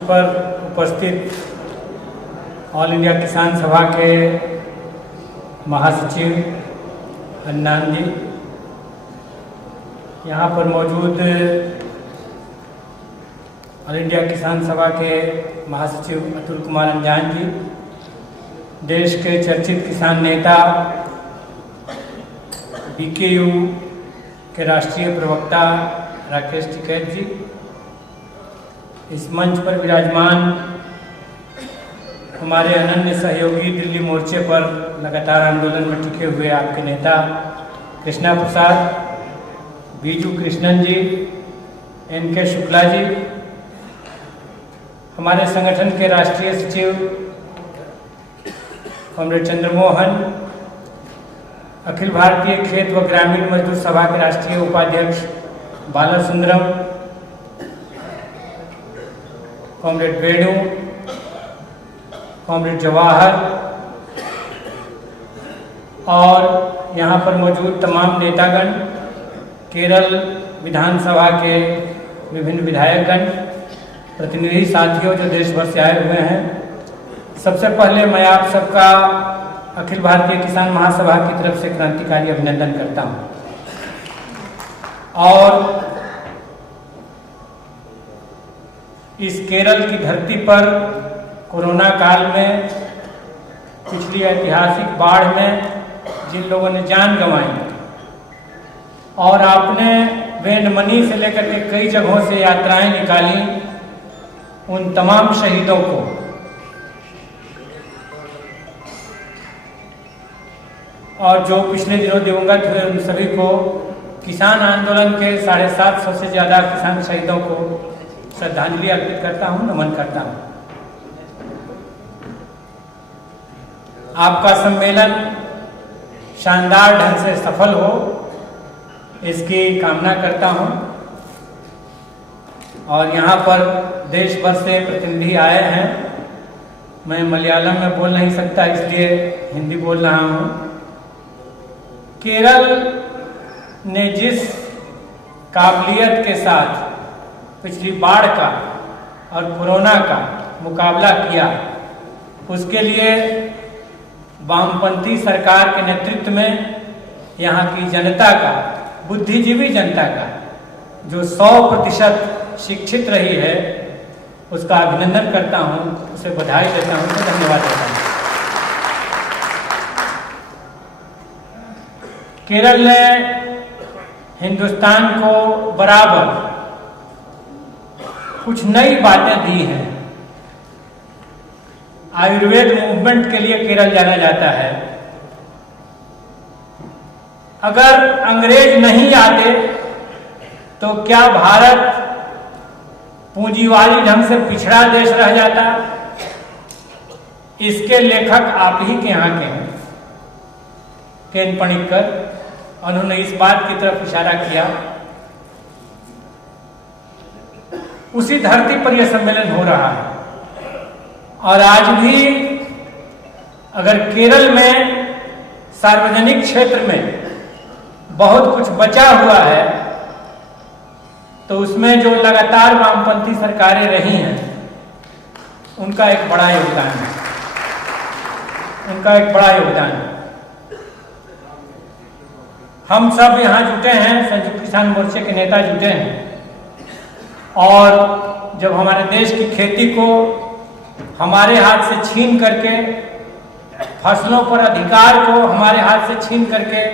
पर उपस्थित all India किसान सभा के महासचिव अन्नान जी, यहाँ पर मौजूद ऑल इंडिया किसान सभा के महासचिव अतुल कुमार अंजान जी, देश के चर्चित किसान नेता BKU के राष्ट्रीय प्रवक्ता राकेश टिकैत जी, इस मंच पर विराजमान हमारे अनन्य सहयोगी दिल्ली मोर्चे पर लगातार आंदोलन में टिके हुए आपके नेता कृष्णा प्रसाद, बीजू कृष्णन जी, NK शुक्ला जी, हमारे संगठन के राष्ट्रीय सचिव कॉमरेड चंद्रमोहन, अखिल भारतीय खेत व ग्रामीण मजदूर सभा के राष्ट्रीय उपाध्यक्ष बालासुंदरम, कॉमरेड वेणु, कॉमरेड जवाहर और यहाँ पर मौजूद तमाम नेतागण, केरल विधानसभा के विभिन्न विधायकगण, प्रतिनिधि साथियों जो देश भर से आए हुए हैं, सबसे पहले मैं आप सबका अखिल भारतीय किसान महासभा की तरफ से क्रांतिकारी अभिनंदन करता हूँ। और इस केरल की धरती पर कोरोना काल में पिछली ऐतिहासिक बाढ़ में जिन लोगों ने जान गंवाई और आपने वेंडमनी से लेकर के कई जगहों से यात्राएं निकाली, उन तमाम शहीदों को और जो पिछले दिनों दिवंगत हुए उन सभी को, किसान आंदोलन के 750 से ज़्यादा किसान शहीदों को श्रद्धांजलि अर्पित करता हूं, नमन करता हूं। आपका सम्मेलन शानदार ढंग से सफल हो, इसकी कामना करता हूं। और यहाँ पर देश भर से प्रतिनिधि आए हैं। मैं मलयालम में बोल नहीं सकता, इसलिए हिंदी बोल रहा हूं। केरल ने जिस काबिलियत के साथ पिछली बाढ़ का और कोरोना का मुकाबला किया, उसके लिए वामपंथी सरकार के नेतृत्व में यहाँ की जनता का, बुद्धिजीवी जनता का, जो 100% शिक्षित रही है, उसका अभिनंदन करता हूँ, उसे बधाई देता हूँ, उसे धन्यवाद देता हूँ। केरल ने हिंदुस्तान को बराबर कुछ नई बातें दी हैं। आयुर्वेद मूवमेंट के लिए केरल जाना जाता है। अगर अंग्रेज नहीं आते तो क्या भारत पूंजीवादी ढंग से पिछड़ा देश रह जाता? इसके लेखक आप ही के यहाँ के हैं, केन पणिक्कर। उन्होंने इस बात की तरफ इशारा किया। उसी धरती पर यह सम्मेलन हो रहा है। और आज भी अगर केरल में सार्वजनिक क्षेत्र में बहुत कुछ बचा हुआ है, तो उसमें जो लगातार वामपंथी सरकारें रही हैं, उनका एक बड़ा योगदान है, उनका एक बड़ा योगदान है। हम सब यहाँ जुटे हैं, संयुक्त किसान मोर्चे के नेता जुटे हैं। और जब हमारे देश की खेती को हमारे हाथ से छीन करके, फसलों पर अधिकार को हमारे हाथ से छीन करके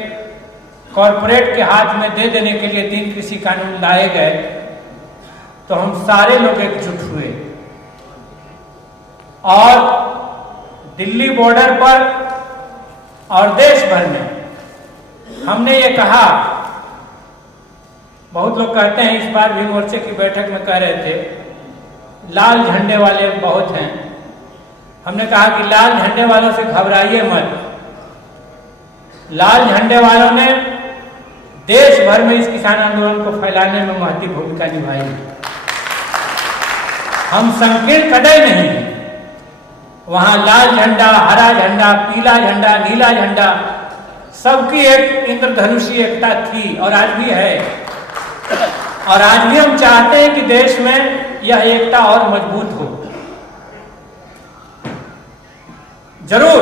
कॉरपोरेट के हाथ में दे देने के लिए 3 कृषि कानून लाए गए, तो हम सारे लोग एकजुट हुए और दिल्ली बॉर्डर पर और देश भर में हमने ये कहा। बहुत लोग कहते हैं, इस बार भी मोर्चे की बैठक में कह रहे थे, लाल झंडे वाले बहुत हैं। हमने कहा कि लाल झंडे वालों से घबराइए मत। लाल झंडे वालों ने देश भर में इस किसान आंदोलन को फैलाने में महती भूमिका निभाई। हम संकीर्ण कदे नहीं, वहां लाल झंडा, हरा झंडा, पीला झंडा, नीला झंडा, सबकी एक इंद्रधनुषी एकता थी और आज भी है। और आज भी हम चाहते हैं कि देश में यह एकता और मजबूत हो। जरूर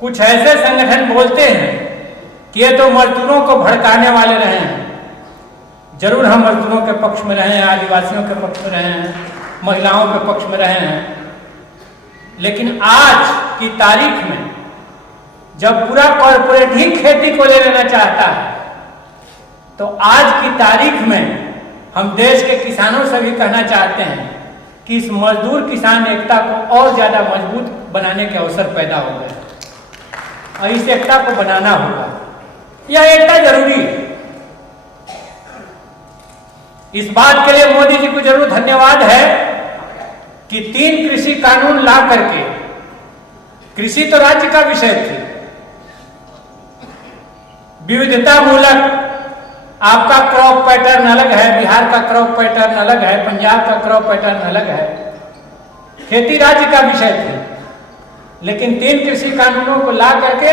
कुछ ऐसे संगठन बोलते हैं कि ये तो मजदूरों को भड़काने वाले रहे हैं। जरूर हम मजदूरों के पक्ष में रहे हैं, आदिवासियों के पक्ष में रहे हैं, महिलाओं के पक्ष में रहे हैं, लेकिन आज की तारीख में जब पूरा कॉरपोरेट ही खेती को ले लेना चाहता है, तो आज की तारीख में हम देश के किसानों से भी कहना चाहते हैं कि इस मजदूर किसान एकता को और ज्यादा मजबूत बनाने के अवसर पैदा हो गए और इस एकता को बनाना होगा। यह एकता जरूरी है। इस बात के लिए मोदी जी को जरूर धन्यवाद है कि 3 कृषि कानून ला करके, कृषि तो राज्य का विषय थी, विविधता मूलक आपका क्रॉप पैटर्न अलग है, बिहार का क्रॉप पैटर्न अलग है, पंजाब का क्रॉप पैटर्न अलग है, खेती राज्य का विषय थी, लेकिन 3 कृषि कानूनों को ला करके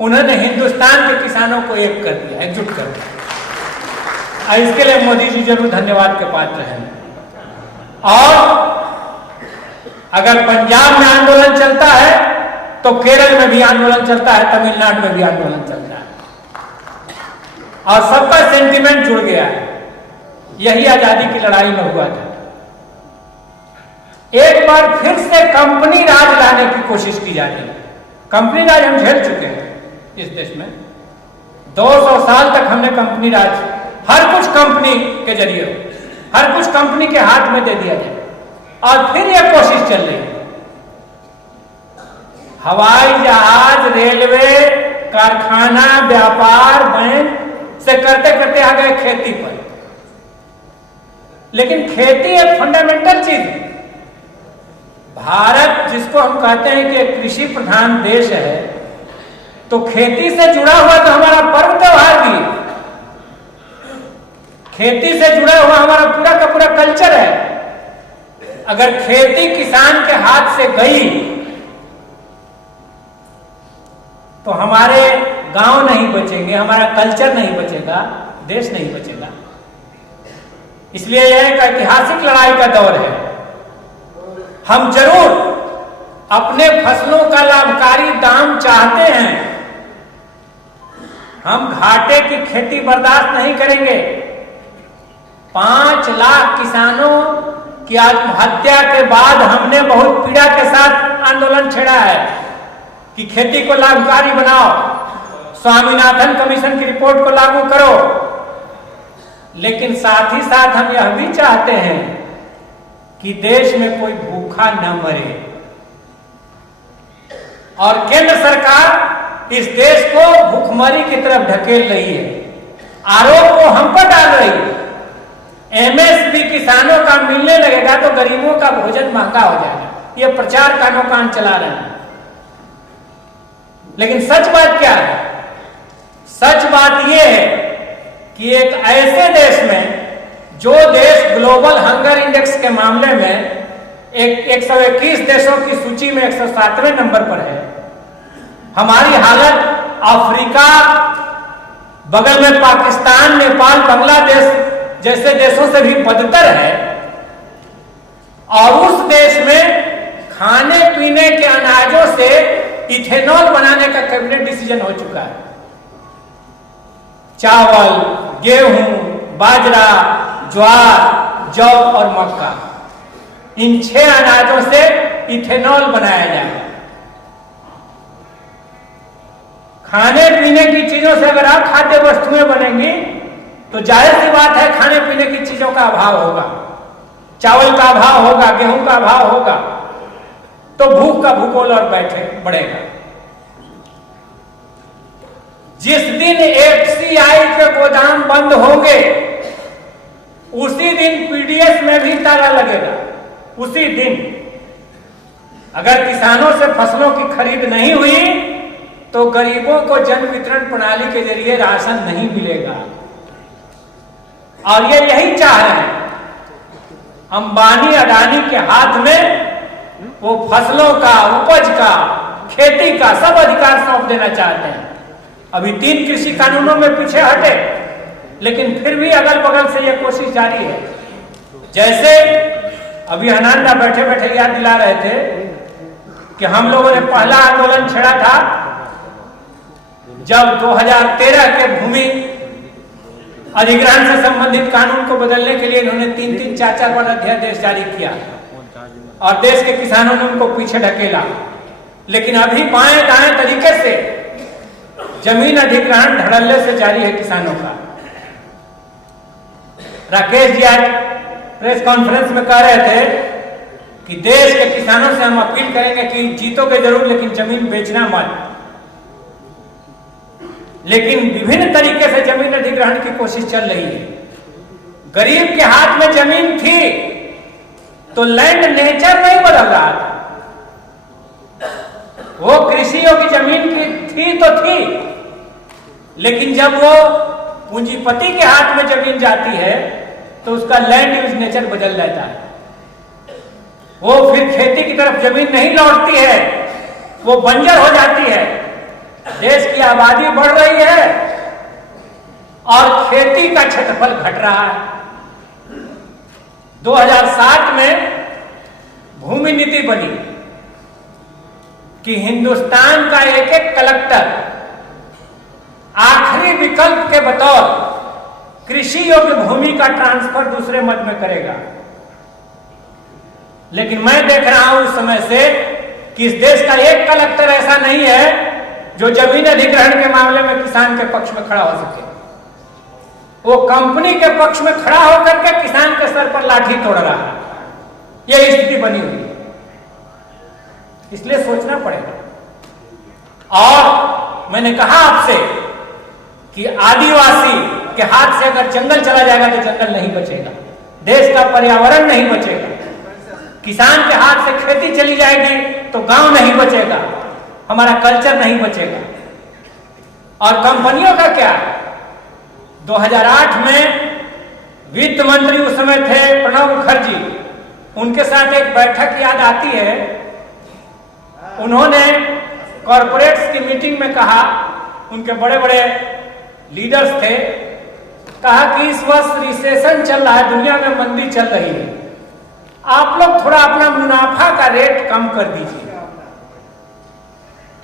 उन्होंने हिंदुस्तान के किसानों को एक कर दिया, एकजुट कर दिया। और इसके लिए मोदी जी जरूर धन्यवाद के पात्र हैं। और अगर पंजाब में आंदोलन चलता है तो केरल में भी आंदोलन चलता है, तमिलनाडु में भी आंदोलन चलता है, और सबका सेंटिमेंट जुड़ गया है। यही आजादी की लड़ाई में हुआ था। एक बार फिर से कंपनी राज लाने की कोशिश की जा रही है। कंपनी राज हम झेल चुके हैं इस देश में। 200 साल तक हमने कंपनी राज, हर कुछ कंपनी के जरिए, हर कुछ कंपनी के हाथ में दे दिया जाए, और फिर यह कोशिश चल रही है। हवाई जहाज, रेलवे, कारखाना, व्यापार, बैंक से करते करते आ गए खेती पर। लेकिन खेती एक फंडामेंटल चीज है। भारत जिसको हम कहते हैं कि एक कृषि प्रधान देश है, तो खेती से जुड़ा हुआ तो हमारा पर्व त्योहार भी है, खेती से जुड़ा हुआ हमारा पूरा का पूरा कल्चर है। अगर खेती किसान के हाथ से गई तो हमारे गांव नहीं बचेंगे, हमारा कल्चर नहीं बचेगा, देश नहीं बचेगा। इसलिए यह एक ऐतिहासिक लड़ाई का दौर है। हम जरूर अपने फसलों का लाभकारी दाम चाहते हैं। हम घाटे की खेती बर्दाश्त नहीं करेंगे। 5 लाख किसानों की आत्महत्या के बाद हमने बहुत पीड़ा के साथ आंदोलन छेड़ा है कि खेती को लाभकारी बनाओ, स्वामीनाथन कमीशन की रिपोर्ट को लागू करो। लेकिन साथ ही साथ हम यह भी चाहते हैं कि देश में कोई भूखा न मरे। और केंद्र सरकार इस देश को भूखमरी की तरफ ढकेल रही है, आरोप को हम पर डाल रही है। एमएसपी किसानों का मिलने लगेगा तो गरीबों का भोजन महंगा हो जाएगा, ये प्रचार कानो कान चला रहे हैं। लेकिन सच बात क्या है? सच बात यह है कि एक ऐसे देश में, जो देश ग्लोबल हंगर इंडेक्स के मामले में 121 देशों की सूची में 107वें नंबर पर है, हमारी हालत अफ्रीका, बगल में पाकिस्तान, नेपाल, बांग्लादेश जैसे देशों से भी बदतर है। और उस देश में खाने पीने के अनाजों से इथेनॉल बनाने का कैबिनेट डिसीजन हो चुका है। चावल, गेहूं, बाजरा, ज्वार, जौ और मक्का, इन 6 अनाजों से इथेनॉल बनाया जाएगा। खाने पीने की चीजों से अगर आप खाद्य वस्तुएं बनेंगी तो जाहिर सी बात है खाने पीने की चीजों का अभाव होगा, चावल का अभाव होगा, गेहूं का अभाव होगा, तो भूख का भूगोल और बढ़ेगा। जिस दिन एफसीआई के गोदाम बंद होंगे उसी दिन पीडीएस में भी ताला लगेगा। उसी दिन अगर किसानों से फसलों की खरीद नहीं हुई तो गरीबों को जन वितरण प्रणाली के जरिए राशन नहीं मिलेगा। और ये यही चाह रहे हैं। अंबानी अडानी के हाथ में वो फसलों का, उपज का, खेती का सब अधिकार सौंप देना चाहते हैं। अभी 3 कृषि कानूनों में पीछे हटे, लेकिन फिर भी अगल बगल से यह कोशिश जारी है। जैसे अभी आनंदा बैठे बैठे याद दिला रहे थे कि हम लोगों ने पहला आंदोलन छेड़ा था जब 2013 के भूमि अधिग्रहण से संबंधित कानून को बदलने के लिए इन्होंने 3-3, 4-4 बार अध्यादेश जारी किया और देश के किसानों ने उनको पीछे ढकेला। लेकिन अभी बाएं दाएं तरीके से जमीन अधिग्रहण धड़ल्ले से जारी है किसानों का। राकेश जी आज प्रेस कॉन्फ्रेंस में कह रहे थे कि देश के किसानों से हम अपील करेंगे कि जीतोगे जरूर लेकिन जमीन बेचना मत। लेकिन विभिन्न तरीके से जमीन अधिग्रहण की कोशिश चल रही है। गरीब के हाथ में जमीन थी तो लैंड नेचर नहीं बदल रहा था, वो कृषि योग्य जमीन की थी तो थी, लेकिन जब वो पूंजीपति के हाथ में जमीन जाती है तो उसका लैंड यूज नेचर बदल जाता है। वो फिर खेती की तरफ जमीन नहीं लौटती है, वो बंजर हो जाती है। देश की आबादी बढ़ रही है और खेती का क्षेत्रफल घट रहा है। 2007 में भूमि नीति बनी कि हिंदुस्तान का एक एक कलेक्टर आखिरी विकल्प के बतौर कृषि योग्य भूमि का ट्रांसफर दूसरे मद में करेगा। लेकिन मैं देख रहा हूं उस समय से कि इस देश का एक कलेक्टर ऐसा नहीं है जो जमीन अधिग्रहण के मामले में किसान के पक्ष में खड़ा हो सके। वो कंपनी के पक्ष में खड़ा होकर के किसान के सर पर लाठी तोड़ रहा है। यह स्थिति बनी हुई है, इसलिए सोचना पड़ेगा। और मैंने कहा आपसे कि आदिवासी के हाथ से अगर जंगल चला जाएगा तो जंगल नहीं बचेगा, देश का पर्यावरण नहीं बचेगा। किसान के हाथ से खेती चली जाएगी तो गांव नहीं बचेगा, हमारा कल्चर नहीं बचेगा। और कंपनियों का क्या? 2008 में वित्त मंत्री उस समय थे प्रणब मुखर्जी, उनके साथ एक बैठक याद आती है। उन्होंने कॉरपोरेट्स की मीटिंग में कहा, उनके बड़े बड़े लीडर्स थे, कहा कि इस वर्ष रिसेशन चल रहा है, दुनिया में मंदी चल रही है, आप लोग थोड़ा अपना मुनाफा का रेट कम कर दीजिए।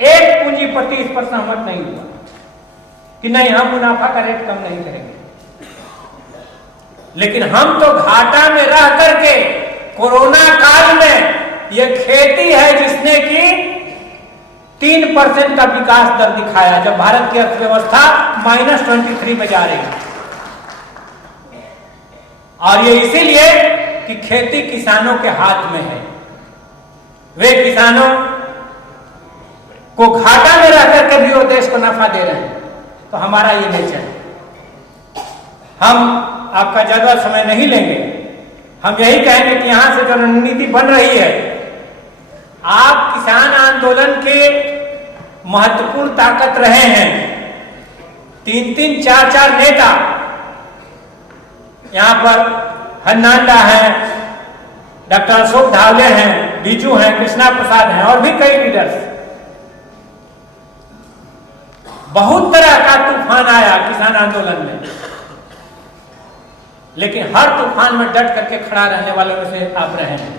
एक पूंजीपति इस पर सहमत नहीं हुआ कि नहीं, हम मुनाफा का रेट कम नहीं करेंगे। लेकिन हम तो घाटा में रह करके कोरोना काल में यह खेती है जिसने कि 3% का विकास दर दिखाया, जब भारत की अर्थव्यवस्था -23 में जा रही है। और ये इसीलिए कि खेती किसानों के हाथ में है। वे किसानों को घाटा में रह करके भी वो देश को नफा दे रहे हैं। तो हमारा ये नेचर है। हम आपका ज्यादा समय नहीं लेंगे, हम यही कहेंगे कि यहां से जो रणनीति बन रही है, आप किसान आंदोलन के महत्वपूर्ण ताकत रहे हैं। 3-3, 4-4 नेता यहां पर हन्नांडा हैं, डॉक्टर अशोक धावले हैं, बीजू हैं, कृष्णा प्रसाद हैं और भी कई लीडर्स। बहुत तरह का तूफान आया किसान आंदोलन में, लेकिन हर तूफान में डट करके खड़ा रहने वालों में से आप रहे हैं।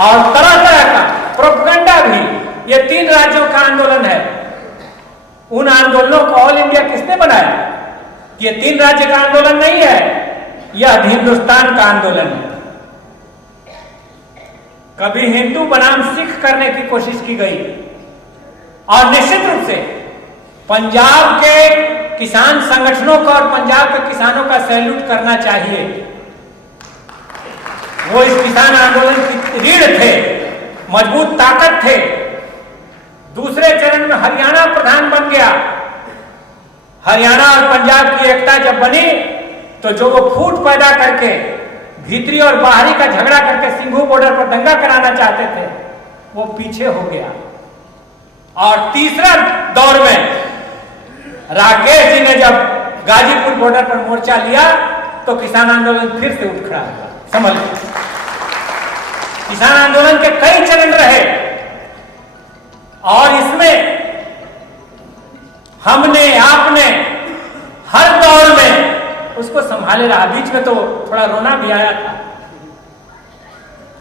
और तरह तरह का प्रोपगंडा भी, ये 3 राज्यों का आंदोलन है। उन आंदोलनों को ऑल इंडिया किसने बनाया? ये 3 राज्य का आंदोलन नहीं है, यह हिंदुस्तान का आंदोलन है। कभी हिंदू बनाम सिख करने की कोशिश की गई, और निश्चित रूप से पंजाब के किसान संगठनों का और पंजाब के किसानों का सैल्यूट करना चाहिए। वो इस किसान आंदोलन की रीढ़ थे, मजबूत ताकत थे। दूसरे चरण में हरियाणा प्रधान बन गया। हरियाणा और पंजाब की एकता जब बनी तो जो वो फूट पैदा करके भीतरी और बाहरी का झगड़ा करके सिंघू बॉर्डर पर दंगा कराना चाहते थे, वो पीछे हो गया। और तीसरा दौर में राकेश जी ने जब गाजीपुर बॉर्डर पर मोर्चा लिया तो किसान आंदोलन फिर से उठ खड़ा हुआ। समझ लो, किसान आंदोलन के कई चरण रहे और इसमें हमने, आपने उसको संभाले रहा। बीच में तो थोड़ा रोना भी आया था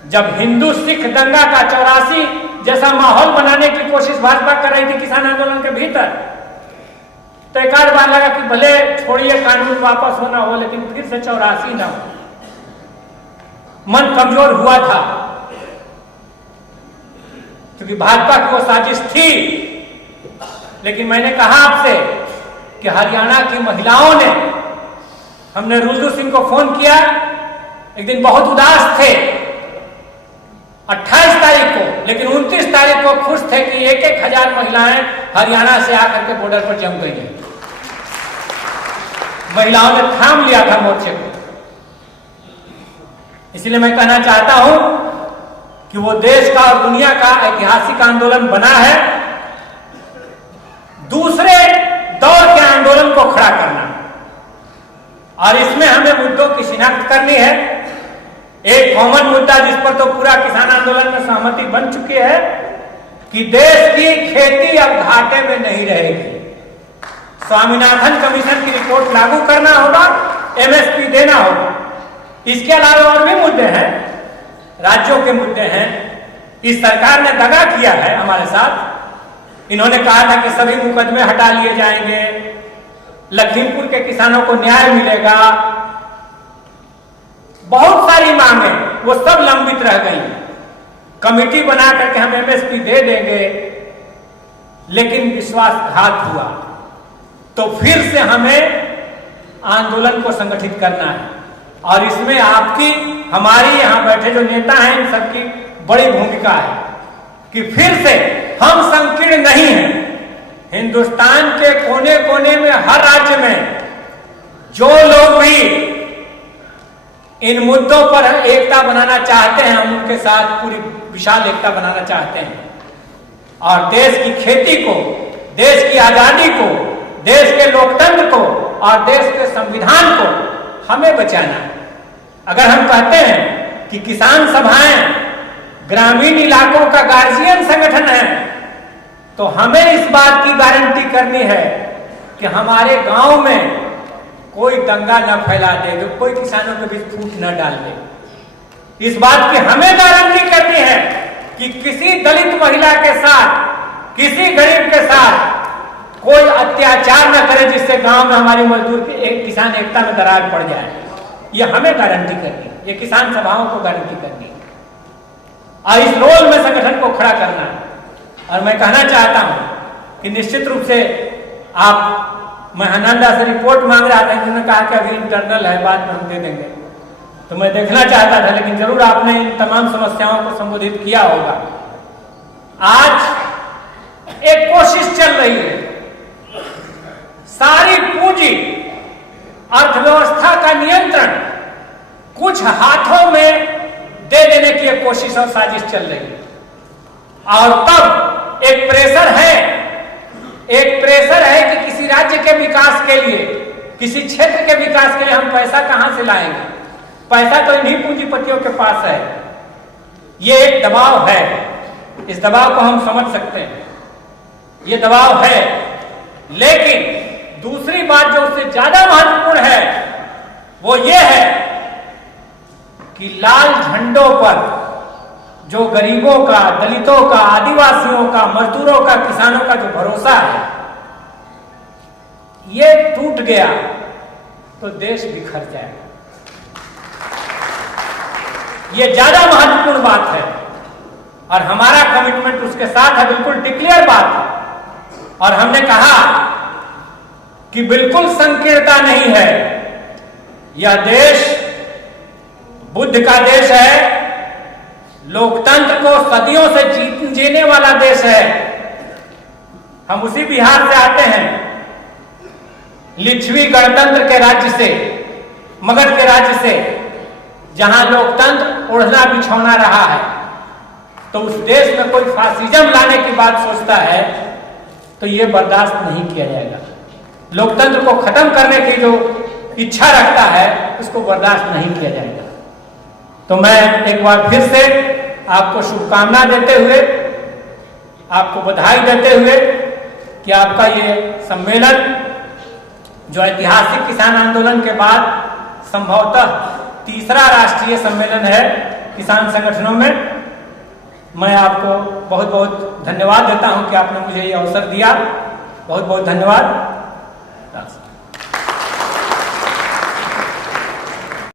जब हिंदू सिख दंगा का 84 जैसा माहौल बनाने की कोशिश भाजपा कर रही थी किसान आंदोलन के भीतर। तो एक आध बार लगा कि भले छोड़िए कानून वापस होना हो, लेकिन फिर से 84 ना हो। मन कमजोर हुआ था क्योंकि भाजपा की वो साजिश थी। लेकिन मैंने कहा आपसे कि हरियाणा की महिलाओं ने, हमने रुजू सिंह को फोन किया, एक दिन बहुत उदास थे 28 तारीख को, लेकिन 29 तारीख को खुश थे कि 1,000 महिलाएं हरियाणा से आकर के बॉर्डर पर जम गई हैं। महिलाओं ने थाम लिया था मोर्चे को। इसलिए मैं कहना चाहता हूं कि वो देश का और दुनिया का ऐतिहासिक आंदोलन बना है। दूसरे दौर के आंदोलन को खड़ा करना, और इसमें हमें मुद्दों की शिनाख्त करनी है। एक कॉमन मुद्दा जिस पर तो पूरा किसान आंदोलन में सहमति बन चुकी है कि देश की खेती अब घाटे में नहीं रहेगी। स्वामीनाथन कमीशन की रिपोर्ट लागू करना होगा, एमएसपी देना होगा। इसके अलावा और भी मुद्दे हैं, राज्यों के मुद्दे हैं। इस सरकार ने दगा किया है हमारे साथ। इन्होंने कहा था कि सभी मुकदमे हटा लिए जाएंगे, लखीमपुर के किसानों को न्याय मिलेगा। बहुत सारी मांगे वो सब लंबित रह गई। कमेटी बना करके हम एमएसपी दे देंगे, लेकिन विश्वासघात हुआ। तो फिर से हमें आंदोलन को संगठित करना है, और इसमें आपकी, हमारी यहां बैठे जो नेता हैं, इन सबकी बड़ी भूमिका है कि फिर से हम संकीर्ण नहीं हैं। हिंदुस्तान के कोने कोने में, हर राज्य में जो लोग भी इन मुद्दों पर एकता बनाना चाहते हैं, हम उनके साथ पूरी विशाल एकता बनाना चाहते हैं। और देश की खेती को, देश की आजादी को, देश के लोकतंत्र को और देश के संविधान को हमें बचाना है। अगर हम कहते हैं कि किसान सभाएं ग्रामीण इलाकों का गार्जियन संगठन है, तो हमें इस बात की गारंटी करनी है कि हमारे गांव में कोई दंगा न फैला दे, जो कोई किसानों के बीच फूट न डाल दे। इस बात की हमें गारंटी करनी है कि किसी दलित महिला के साथ, किसी गरीब के साथ कोई अत्याचार न करे, जिससे गांव में हमारी मजदूर एक किसान एकता में दरार पड़ जाए। ये हमें गारंटी करनी है, ये किसान सभाओं को गारंटी करनी है, और इस रोल में संगठन को खड़ा करना है। और मैं कहना चाहता हूं कि निश्चित रूप से आप, मैं आनंदा से रिपोर्ट मांग रहा था, उन्होंने कहा कि अभी इंटरनल है, बाद में हम दे देंगे। तो मैं देखना चाहता था, लेकिन जरूर आपने इन तमाम समस्याओं को संबोधित किया होगा। आज एक कोशिश चल रही है, सारी पूंजी, अर्थव्यवस्था का नियंत्रण कुछ हाथों में दे देने की एक कोशिश और साजिश चल रही है। और तब एक प्रेशर है कि किसी राज्य के विकास के लिए, किसी क्षेत्र के विकास के लिए हम पैसा कहां से लाएंगे। पैसा तो इन्हीं पूंजीपतियों के पास है। ये एक दबाव है, इस दबाव को हम समझ सकते हैं, ये दबाव है। लेकिन दूसरी बात जो उससे ज्यादा महत्वपूर्ण है वो ये है कि लाल झंडों पर जो गरीबों का, दलितों का, आदिवासियों का, मजदूरों का, किसानों का जो भरोसा है, ये टूट गया तो देश बिखर जाएगा। ये ज्यादा महत्वपूर्ण बात है, और हमारा कमिटमेंट उसके साथ है, बिल्कुल डिक्लेयर बात है। और हमने कहा कि बिल्कुल संकीर्णता नहीं है। यह देश बुद्ध का देश है, लोकतंत्र को सदियों से जीने वाला देश है। हम उसी बिहार से आते हैं, लिच्छवी गणतंत्र के राज्य से, मगध के राज्य से, जहां लोकतंत्र ओढ़ना बिछौना रहा है। तो उस देश में कोई फासिज्म लाने की बात सोचता है तो यह बर्दाश्त नहीं किया जाएगा। लोकतंत्र को खत्म करने की जो इच्छा रखता है उसको बर्दाश्त नहीं किया जाएगा। तो मैं एक बार फिर से आपको शुभकामना देते हुए, आपको बधाई देते हुए कि आपका ये सम्मेलन जो ऐतिहासिक किसान आंदोलन के बाद संभवतः तीसरा राष्ट्रीय सम्मेलन है किसान संगठनों में। मैं आपको बहुत बहुत धन्यवाद देता हूं कि आपने मुझे ये अवसर दिया। बहुत बहुत धन्यवाद।